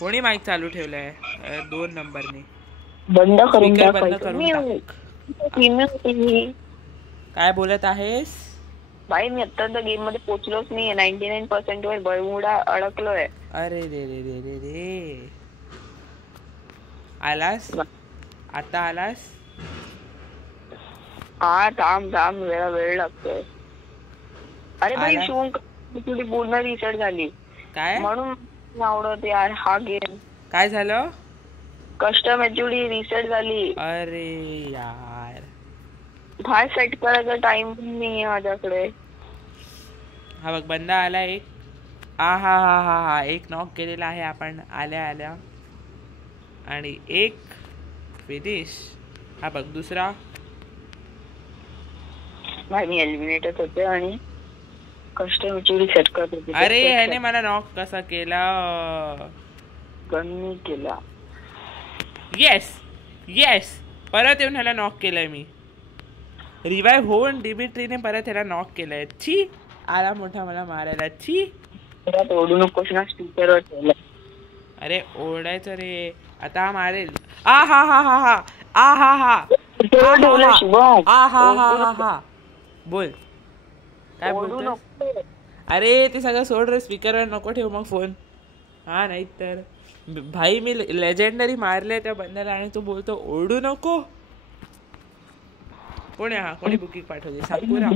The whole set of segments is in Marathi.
कोणी माईक चालू ठेवलाय 2 नंबरनी? बंद करून स्पीकर बंद टाकायचं. करून टाक. काय बोलत आहेस? भाई मी आता तर गेम मध्ये पोहोचलोच नाहीये. 99% वर बळमुडा अडकलोय. अरे रे रे रे रे रे. आलास? आता आलास? हा थांब वेळ लागतोय. अरे भाई तुझी पूर्ण रिसेट झाली काय म्हणून आवडत यार हा गेम. काय झालं? कस्टम एचडी रिसेट झाली. अरे यार भाई सेट करायचा टाइम पण नाहीये माझ्याकडे. हा बघ बंदा आला एक. हा एक नॉक केलेला आहे आपण आल्या आणि एक फिनिश. हा बघ दुसरा. भाई मी एलिमिनेटच होते आणि कस्टम एचडी सेट करत होते. अरे ह्याने मला नॉक कसा केला? गन केला. येस परत येऊन ह्याला नॉक केलंय मी. रिवाइव होऊन डिमिट्रीने परत ह्याला नॉक केलंय. छी आला मोठा मला मारायला. छी ओढू नकोस ना स्पीकरवर ठेवलं. अरे ओढायचं रे आता हा मारेल. हा बोल काय बोलतोस? अरे ते सगळं सोड रे. स्पीकरवर नको ठेवू मग फोन. हा नाही तर भाई मी लेजेंडरी मारले त्या बंद्याला आणि तू बोलतो ओढू नको. कोण आहे हा? कोणी बुकिंग पाठवली? साकुरा?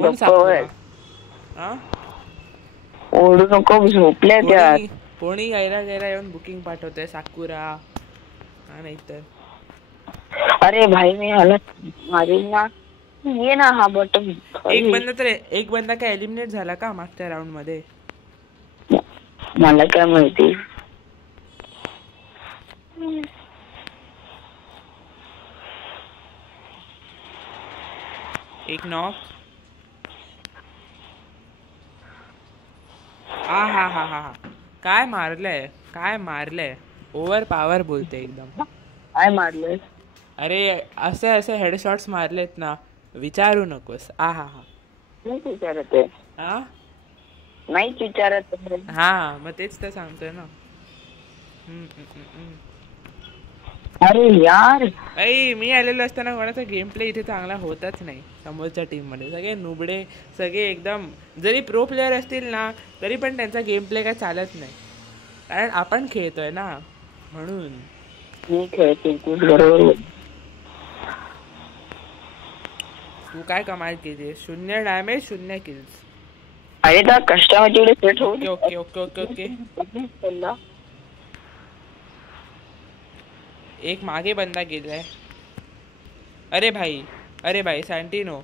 कोण साकुरा? हा ओढू नको झोपल्या त्या. कोणी गैरा येऊन बुकिंग पाठवतोय? साकुरा हा नाही तर. अरे भाई मी ह्याला मारीन ना. ये ना हा बटन. एक बंदा काय एलिमिनेट झाला का मागच्या राऊंड मध्ये? मला काय माहिती. एक नॉक. हा काय मारलंय ओव्हर पॉवर बोलते एकदम. काय मारलंय? अरे असे हेडशॉट्स मारलेत ना विचारू नकोस. नाही विचारत आहे. नाहीच विचारत. हा मग तेच तर सांगतोय ना. अरे यार मी आलेलो असताना कोणाचा गेम प्ले इथे चांगला होतच नाही. समोरच्या टीम मध्ये सगळे नुबडे सगळे एकदम. जरी प्रो प्लेअर असतील ना तरी पण त्यांचा गेम प्ले काय चालत नाही. कारण आपण खेळतोय ना म्हणून. तू काय कमाल केली? 0 डॅमेज 0 किल्स. अरे तर कस्टमर सेट हो. ओके एक मागे बंदा गेलाय. अरे भाई सॅन्टिनो.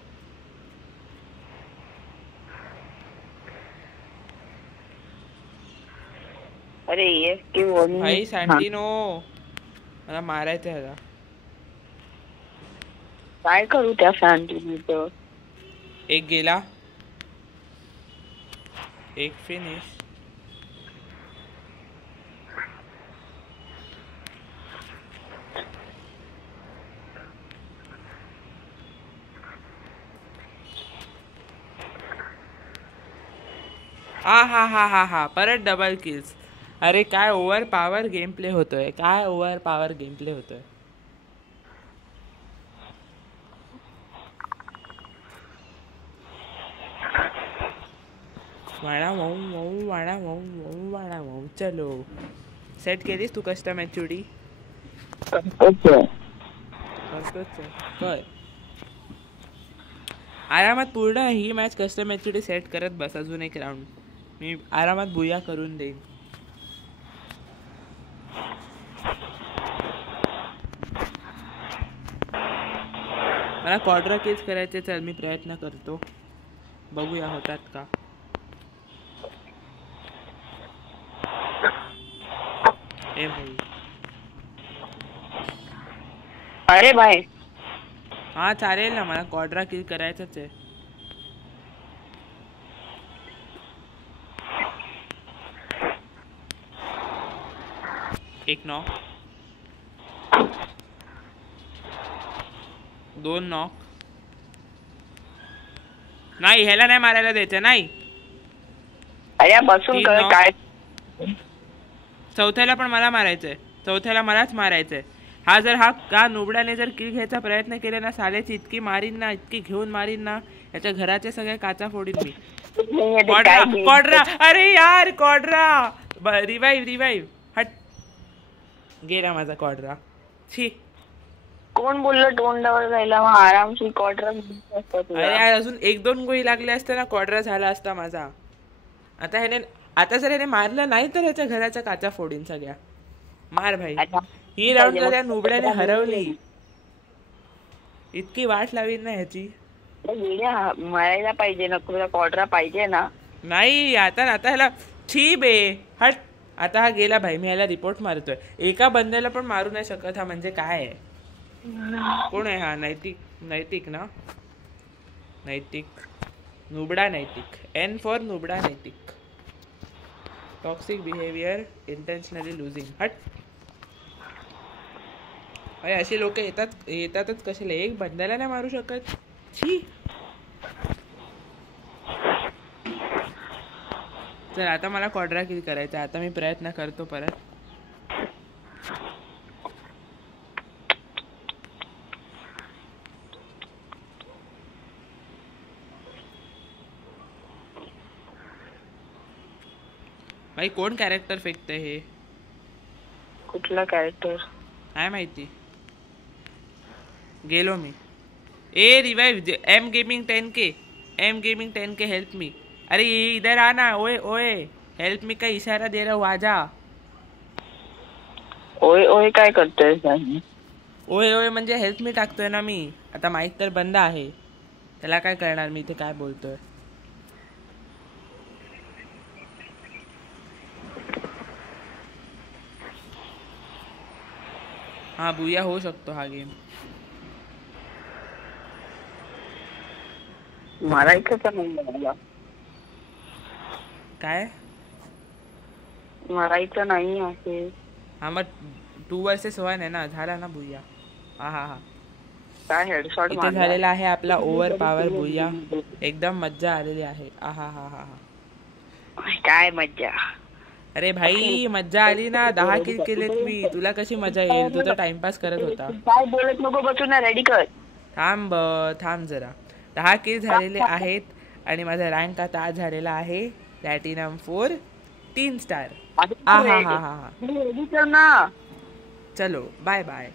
अरे ये भाई सॅन्टिनो मला मारायचं ह्याला. काय करू त्या सॅन्टिनो? एक गेला. एक फिनिश. हा परत डबल किल्स. अरे काय ओव्हर पॉवर गेम प्ले होतोय. वाडा चलो. सेट केलीस तू कस्टम एचडी? आरामात पूर्ण ही मॅच कस्टम एचडी सेट करत बस. अजून एक राऊंड मी आरामात बुया करून देईन. मला क्वाड्रा किल्स करायचे. चल मी प्रयत्न करतो. बघूया होतात का. अरे भाई हा चालेल ना. मला क्वाड्रा किल करायचंच आहे. एक नॉक. 2 नॉक. नाही ह्याला नाही मारायला द्यायचं. नाही अरे बसून काय चौथ्याला पण मला मारायचंय, चौथ्याला मलाच मारायचंय. हा नुबड्याने जर किल घ्यायचा प्रयत्न केला ना, साल्याची इतकी मारीन ना, इतकी घेऊन मारीन ना, याच्या घराचे सगळे काचा फोडीन मी. कॉड्रा कॉड्रा, अरे यार कॉड्रा, रिवाईव्ह हट, गेला माझा कॉड्रा. छी, कोण बोललं तोंडावर जायला? मग आरामशी क्वार्टर. अरे अजून 1-2 गोळी लागले असते ना, क्वाड्रा झाला असता माझा. आता जर ह्याने मारलं नाही तर ह्याच्या घराच्या काचा फोडीन सगळ्या. मार भाई, ही राऊंड जर त्या नुबड्याने हरवली, इतकी वाट लावीन ना ह्याची. मारायला पाहिजे ना, तुला क्वार्टर पाहिजे ना. नाही आता ह्याला छी बे, हट. आता हा गेला भाई, मी ह्याला रिपोर्ट मारतोय. एका बंद्याला पण मारू नाही शकत हा, म्हणजे काय आहे? कोण आहे हा? नैतिक ना, नैतिक, नुबडा नैतिक. N फॉर नुबडा नैतिक. Toxic behaviour, intentionally losing. हट. अरे असे लोक येतातच कशाला? एक बंद्याला नाही मारू शकत? छी. चल आता मला क्वाड्रा किल करायचा. आता मी प्रयत्न करतो परत. भाई कोण कॅरेक्टर फेकतंय हे? कुठला कॅरेक्टर काय माहिती. गेलो मी. ए revive, M gaming 10K help me. अरे इधर आना. ओए ओए हेल्प मी का इशारा दे रहा हूँ, आजा. ओए ओए काय करतोय? ओए ओए म्हणजे हेल्प मी टाकतोय ना मी. आता माईक तर बंद आहे, त्याला काय करणार मी इथे काय बोलतोय. हा बुया होऊ शकतो हा गेम. मारायचं तर नाही मला. काय मारायचं नाही आहे? हा मग 2 vs 1 आहे ना, झाला ना बुया. हा काय हेडशॉट इथे झालेला आहे आपला ओव्हर पॉवर बुया. एकदम मज्जा आलेली आहे. हा. काय मज्जा. अरे भाई मज्जा आली ना, 10 किल केलेत मी. तुला कशी मजा येईल? तू तर टाइमपास करत होता. काय बोलत नको बसू ना, रेडी कर. थांब जरा. 10 किल झालेले आहेत आणि माझा रँक आता आज झालेला आहे प्लॅटिनम 4 3 स्टार. हा. रेडी कर ना. चलो बाय बाय.